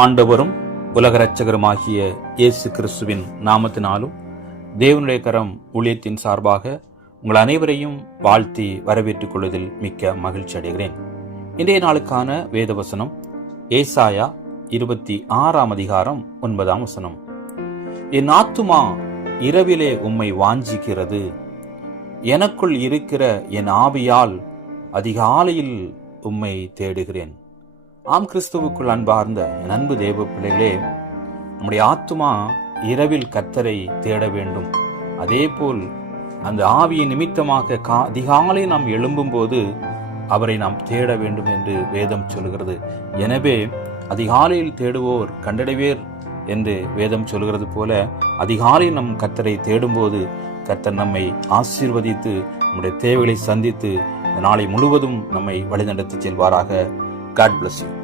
ஆண்டவரும் உலக இரட்சகருமாகிய இயேசு கிறிஸ்துவின் நாமத்தினாலும் தேவனுடைய கரம் ஊழியத்தின் சார்பாக உங்கள் அனைவரையும் வாழ்த்தி வரவேற்றுக் கொள்வதில் மிக்க மகிழ்ச்சி அடைகிறேன். இன்றைய நாளுக்கான வேத வசனம் ஏசாயா 26 அதிகாரம் 9 வசனம். என் ஆத்துமா இரவிலே உம்மை வாஞ்சிக்கிறது, எனக்குள் இருக்கிற என் ஆவியால் அதிகாலையில் உம்மை தேடுகிறேன். ஆம், கிறிஸ்துவுக்குள் அன்பார்ந்த என் அன்பு தேவ பிள்ளைகளே, நம்முடைய ஆத்துமா இரவில் கர்த்தரை தேட வேண்டும். அதே போல் அந்த ஆவியின் நிமித்தமாக அதிகாலை நாம் எழும்பும் போது அவரை நாம் தேட வேண்டும் என்று வேதம் சொல்கிறது. எனவே அதிகாலையில் தேடுவோர் கண்டடைவேர் என்று வேதம் சொல்கிறது போல அதிகாலை நம் கர்த்தரை தேடும்போது கர்த்தர் நம்மை ஆசீர்வதித்து நம்முடைய தேவைகளை சந்தித்து நாளை முழுவதும் நம்மை வழிநடத்தி செல்வாராக. God bless you.